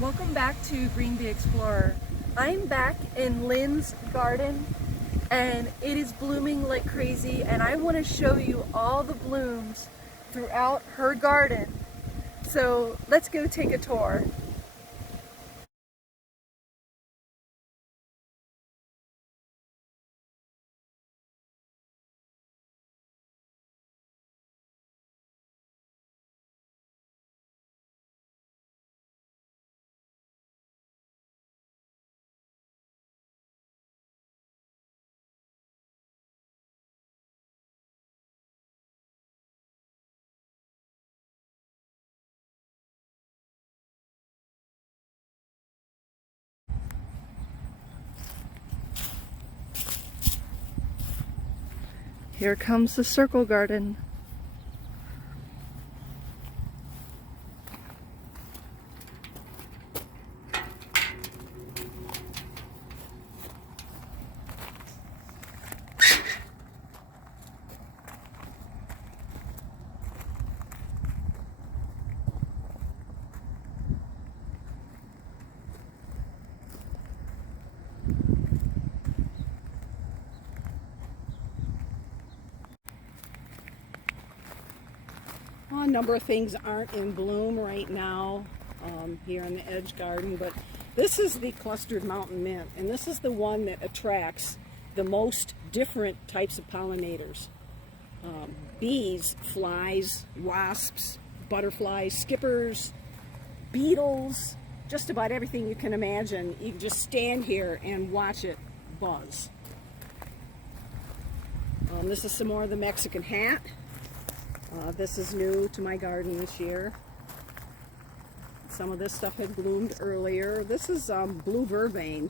Welcome back to Green Bee Explorer. I'm back in Lynn's garden and it is blooming like crazy, and I want to show you all the blooms throughout her garden. So let's go take a tour. Here comes the circle garden. Well, a number of things aren't in bloom right now here in the edge garden, but this is the clustered mountain mint, and this is the one that attracts the most different types of pollinators. Bees, flies, wasps, butterflies, skippers, beetles, just about everything you can imagine. You can just stand here and watch it buzz. This is some more of the Mexican hat. This is new to my garden this year. Some of this stuff had bloomed earlier. This is blue vervain.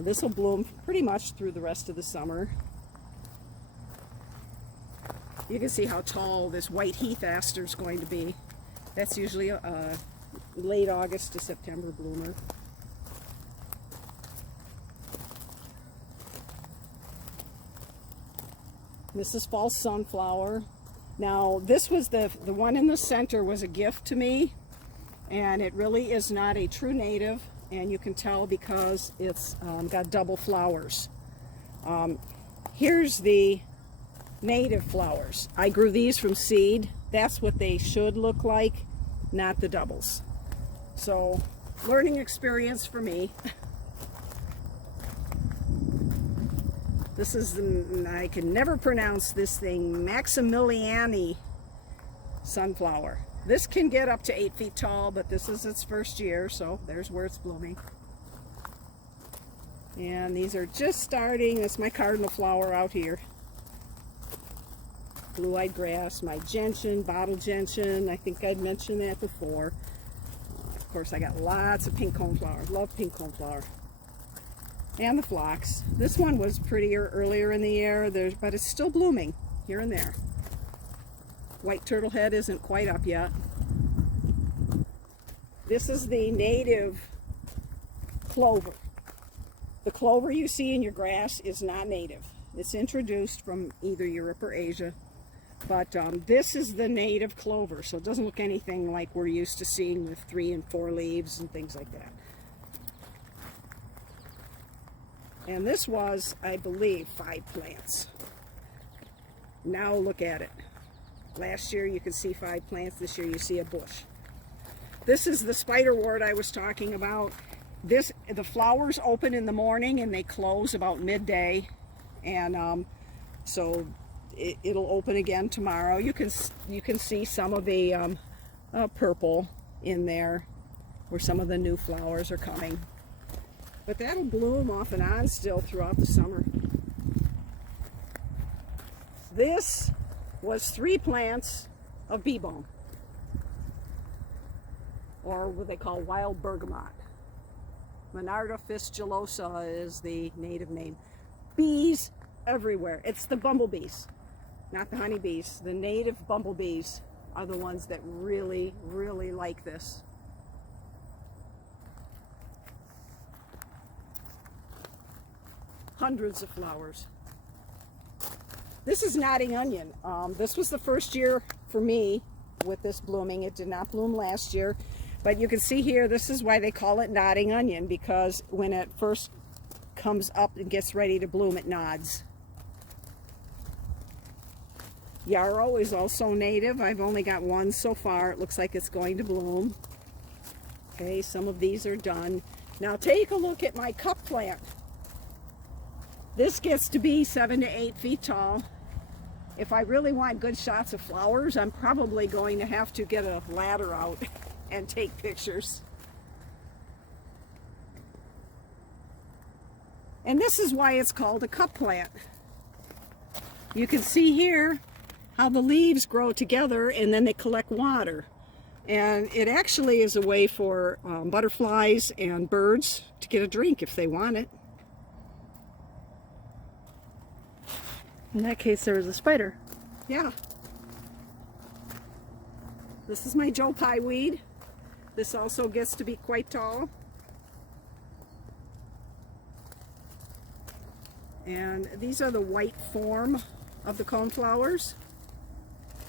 This will bloom pretty much through the rest of the summer. You can see how tall this white heath aster is going to be. That's usually a late August to September bloomer. This is false sunflower. Now, this was the one in the center was a gift to me, and it really is not a true native, and you can tell because it's got double flowers. Here's the native flowers. I grew these from seed. That's what they should look like, not the doubles. So, learning experience for me. This is, I can never pronounce this thing, Maximiliani sunflower. This can get up to 8 feet tall, but this is its first year, so there's where it's blooming. And these are just starting. That's my cardinal flower out here. Blue-eyed grass, my gentian, bottle gentian. I think I'd mentioned that before. Of course, I got lots of pink coneflowers. Love pink coneflower. And the phlox. This one was prettier earlier in the year, but it's still blooming here and there. White turtle head isn't quite up yet. This is the native clover. The clover you see in your grass is not native. It's introduced from either Europe or Asia. But this is the native clover, so it doesn't look anything like we're used to seeing with 3 and 4 leaves and things like that. And this was, I believe, 5 plants. Now look at it. Last year you could see 5 plants. This year you see a bush. This is the spiderwort I was talking about. The flowers open in the morning and they close about midday. And so it'll open again tomorrow. You can see some of the purple in there where some of the new flowers are coming. But that'll bloom off and on still throughout the summer. This was 3 plants of bee balm, or what they call wild bergamot. Monarda fistulosa is the native name. Bees everywhere. It's the bumblebees, not the honeybees. The native bumblebees are the ones that really, really like this. Hundreds of flowers. This is nodding onion. This was the first year for me with this blooming. It did not bloom last year. But you can see here, this is why they call it nodding onion, because when it first comes up and gets ready to bloom, it nods. Yarrow is also native. I've only got one so far. It looks like it's going to bloom. Okay, some of these are done. Now take a look at my cup plant. This gets to be 7 to 8 feet tall. If I really want good shots of flowers, I'm probably going to have to get a ladder out and take pictures. And this is why it's called a cup plant. You can see here how the leaves grow together and then they collect water. And it actually is a way for butterflies and birds to get a drink if they want it. In that case, there was a spider. Yeah. This is my Joe Pye weed. This also gets to be quite tall. And these are the white form of the coneflowers.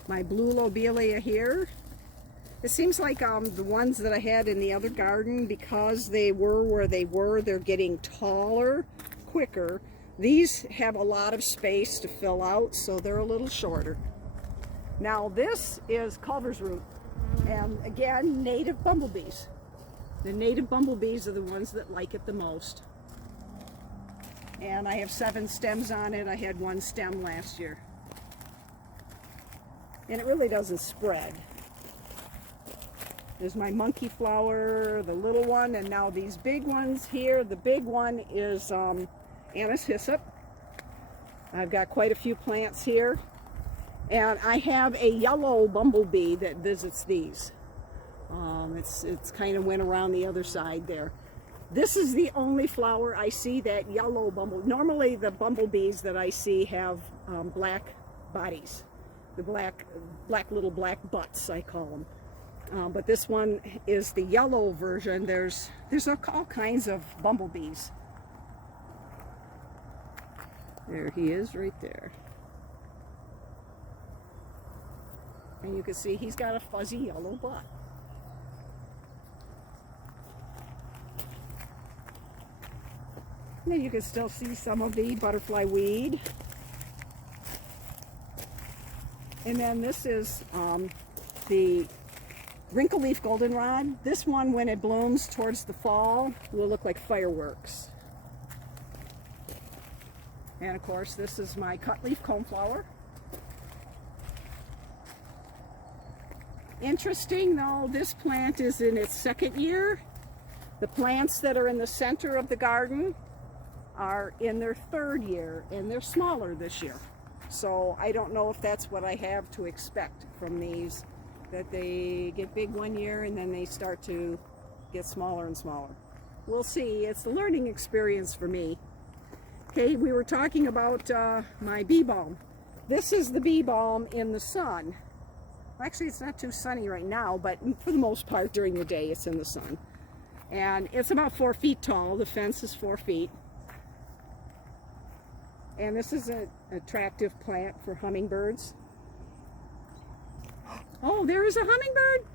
My blue lobelia here. It seems like the ones that I had in the other garden, because they were where they were, they're getting taller quicker. These have a lot of space to fill out, so they're a little shorter. Now this is culver's root, and again, native bumblebees. The native bumblebees are the ones that like it the most. And I have 7 stems on it. I had 1 stem last year. And it really doesn't spread. There's my monkey flower, the little one, and now these big ones here. The big one is Anise Hyssop. I've got quite a few plants here. And I have a yellow bumblebee that visits these. It's kind of went around the other side there. This is the only flower I see that yellow bumblebee. Normally the bumblebees that I see have black bodies. The black little black butts, I call them. But this one is the yellow version. There's all kinds of bumblebees. There he is right there. And you can see he's got a fuzzy yellow butt. And then you can still see some of the butterfly weed. And then this is the wrinkle leaf goldenrod. This one, when it blooms towards the fall, will look like fireworks. And of course, this is my cut leaf coneflower. Interesting though, this plant is in its 2nd year. The plants that are in the center of the garden are in their 3rd year, and they're smaller this year. So I don't know if that's what I have to expect from these, that they get big one year and then they start to get smaller and smaller. We'll see. It's a learning experience for me. Okay, we were talking about my bee balm. This is the bee balm in the sun. Actually, it's not too sunny right now, but for the most part during the day it's in the sun. And it's about 4 feet tall. The fence is 4 feet. And this is an attractive plant for hummingbirds. Oh, there is a hummingbird.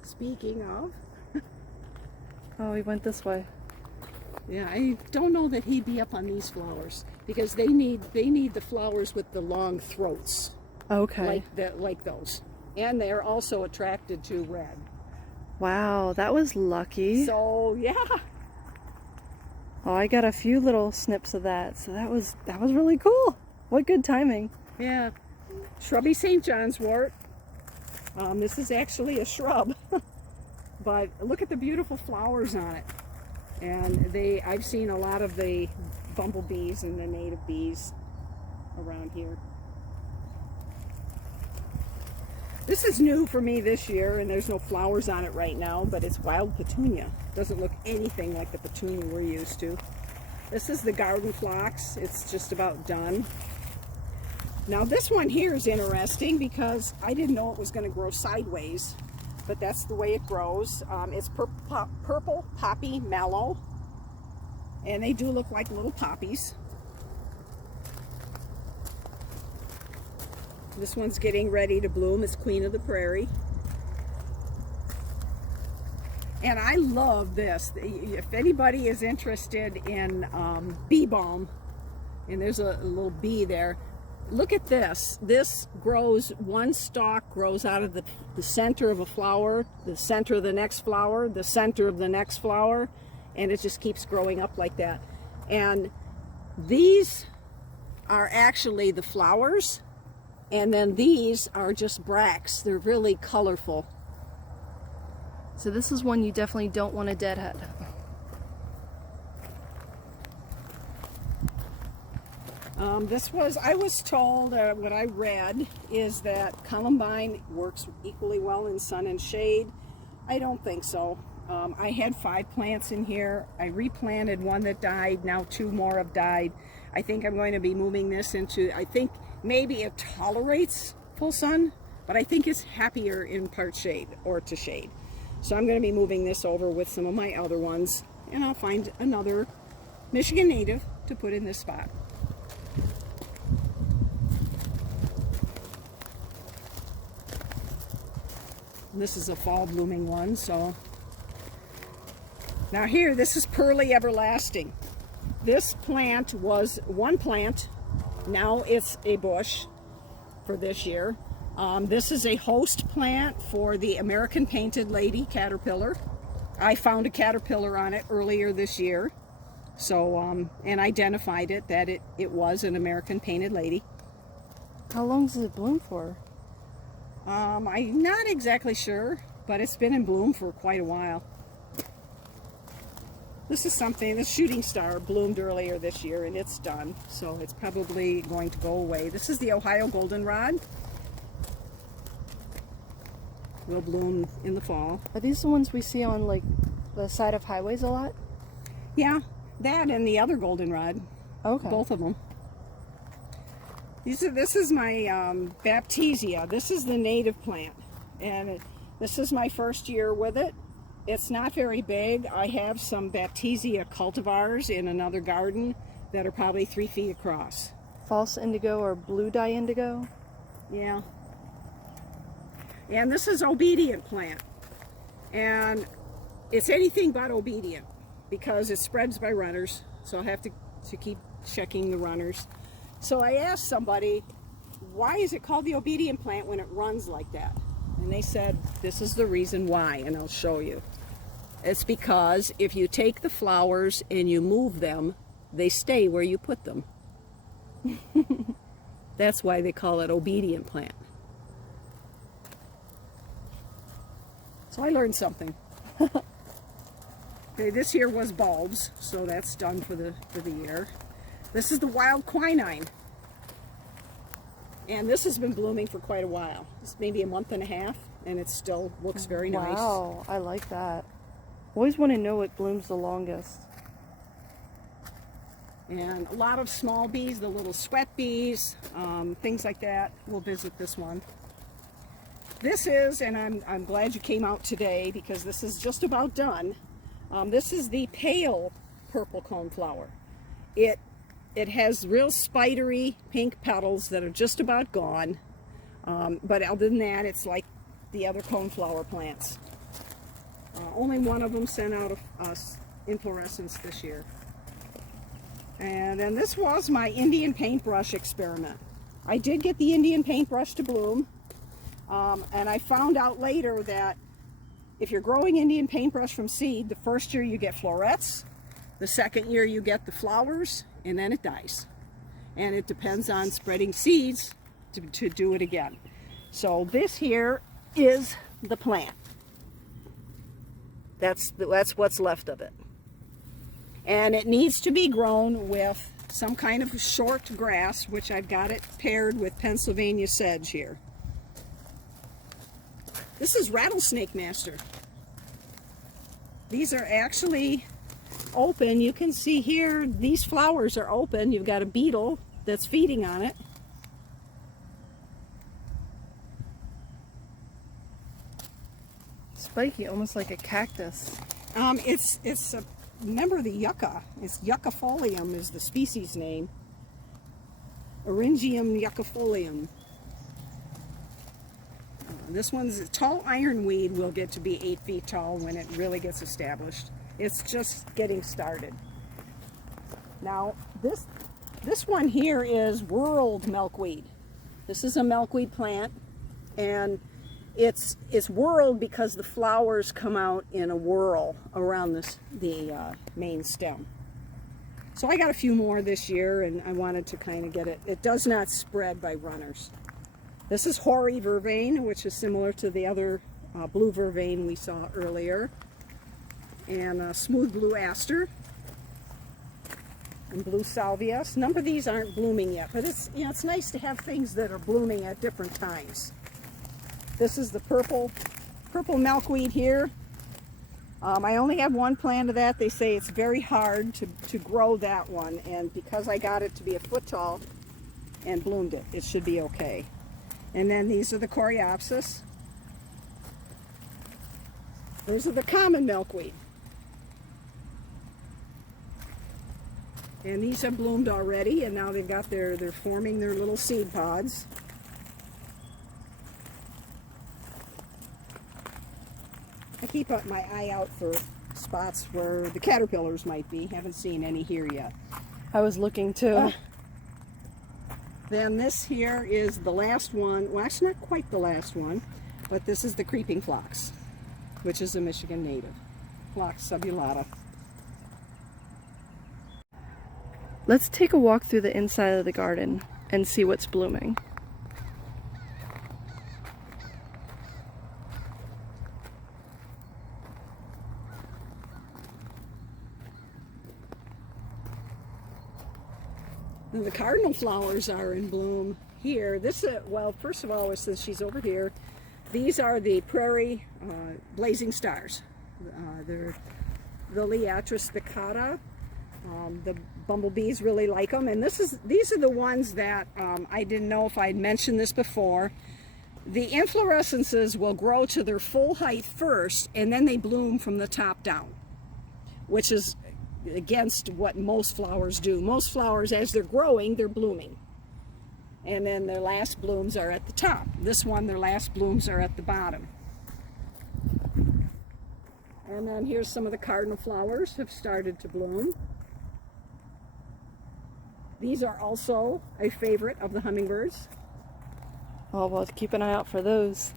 Speaking of. Oh, he went this way. Yeah, I don't know that he'd be up on these flowers because they need the flowers with the long throats. Okay. Like those. And they're also attracted to red. Wow, that was lucky. So, yeah. Oh, I got a few little snips of that, so that was really cool. What good timing. Yeah. Shrubby St. Johnswort. This is actually a shrub. But look at the beautiful flowers on it. And I've seen a lot of the bumblebees and the native bees around here. This is new for me this year, and there's no flowers on it right now, but it's wild petunia. Doesn't look anything like the petunia we're used to. This is the garden phlox. It's just about done. Now this one here is interesting because I didn't know it was going to grow sideways, but that's the way it grows. It's purple poppy mallow, and they do look like little poppies. This one's getting ready to bloom. It's Queen of the Prairie. And I love this. If anybody is interested in bee balm, and there's a little bee there, look at this. This grows, one stalk grows out of the center of a flower, the center of the next flower, the center of the next flower, and it just keeps growing up like that. And these are actually the flowers, and then these are just bracts. They're really colorful. So this is one you definitely don't want to deadhead. I was told, what I read is that columbine works equally well in sun and shade. I don't think so. I had 5 plants in here. I replanted one that died. Now 2 more have died. I think I'm going to be moving this into, I think maybe it tolerates full sun, but I think it's happier in part shade or to shade. So I'm going to be moving this over with some of my other ones, and I'll find another Michigan native to put in this spot. This is a fall blooming one, so. Now here, this is Pearly Everlasting. This plant was one plant, now it's a bush for this year. This is a host plant for the American Painted Lady caterpillar. I found a caterpillar on it earlier this year, so and identified it that it was an American Painted Lady. How long does it bloom for? I'm not exactly sure, but it's been in bloom for quite a while. This is something, the shooting star bloomed earlier this year and it's done, so it's probably going to go away. This is the Ohio goldenrod. Will bloom in the fall. Are these the ones we see on like the side of highways a lot? Yeah, that and the other goldenrod. Okay. Both of them. This is my Baptisia. This is the native plant, and this is my first year with it. It's not very big. I have some Baptisia cultivars in another garden that are probably 3 feet across. False indigo or blue dye indigo? Yeah. And this is obedient plant, and it's anything but obedient because it spreads by runners, so I'll have to keep checking the runners. So I asked somebody, why is it called the obedient plant when it runs like that? And they said, this is the reason why, and I'll show you. It's because if you take the flowers and you move them, they stay where you put them. That's why they call it obedient plant. So I learned something. Okay, this here was bulbs, so that's done for the year. This is the wild quinine. And this has been blooming for quite a while. It's maybe a month and a half, and it still looks very nice. Wow, I like that. Always want to know what blooms the longest. And a lot of small bees, the little sweat bees, things like that. We'll visit this one. This is, and I'm glad you came out today because this is just about done. This is the pale purple coneflower. It has real spidery pink petals that are just about gone. But other than that, it's like the other coneflower plants. Only one of them sent out inflorescence this year. And then this was my Indian paintbrush experiment. I did get the Indian paintbrush to bloom. And I found out later that if you're growing Indian paintbrush from seed, the first year you get florets, the second year you get the flowers, and then it dies. And it depends on spreading seeds to do it again. So this here is the plant. That's what's left of it. And it needs to be grown with some kind of short grass, which I've got it paired with Pennsylvania sedge here. This is Rattlesnake Master. These are actually open. You can see here, these flowers are open. You've got a beetle that's feeding on it. Spiky, almost like a cactus. It's a member of the yucca. It's yuccafolium is the species name. Eryngium yuccafolium. This one's tall ironweed will get to be 8 feet tall when it really gets established. It's just getting started. Now this one here is whorled milkweed. This is a milkweed plant, and it's whorled because the flowers come out in a whorl around the main stem. So I got a few more this year, and I wanted to kind of get it. It does not spread by runners. This is hoary vervain, which is similar to the other blue vervain we saw earlier, and smooth blue aster, and blue salvia. None of these aren't blooming yet, but it's, you know, it's nice to have things that are blooming at different times. This is the purple milkweed here. I only have one plant of that. They say it's very hard to grow that one, and because I got it to be a foot tall and bloomed it, it should be okay. And then these are the coreopsis. Those are the common milkweed. And these have bloomed already, and now they've got they're forming their little seed pods. I keep my eye out for spots where the caterpillars might be. Haven't seen any here yet. I was looking too. Then this here is the last one. Well, actually not quite the last one, but this is the creeping phlox, which is a Michigan native. Phlox subulata. Let's take a walk through the inside of the garden and see what's blooming. The cardinal flowers are in bloom here. Well, first of all, since she's over here, these are the prairie blazing stars. They're the Liatris spicata. The bumblebees really like them, and these are the ones that I didn't know if I'd mentioned this before. The inflorescences will grow to their full height first, and then they bloom from the top down, which is against what most flowers do. Most flowers, as they're growing, they're blooming, and then their last blooms are at the top. This one, their last blooms are at the bottom. And then here's some of the cardinal flowers have started to bloom. These are also a favorite of the hummingbirds. Oh, well, keep an eye out for those.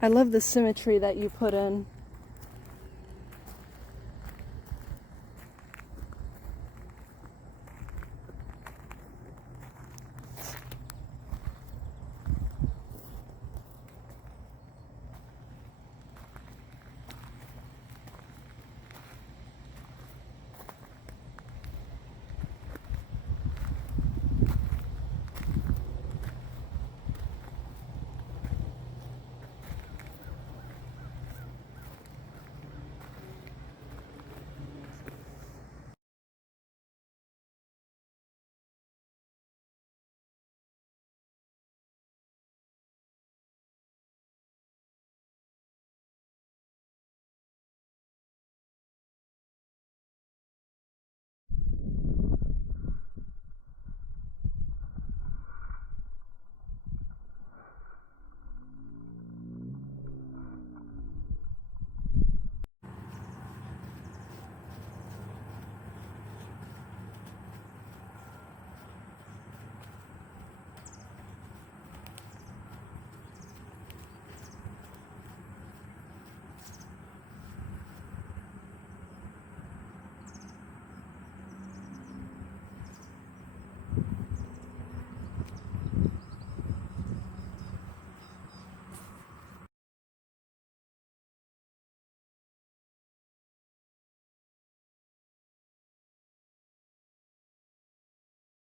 I love the symmetry that you put in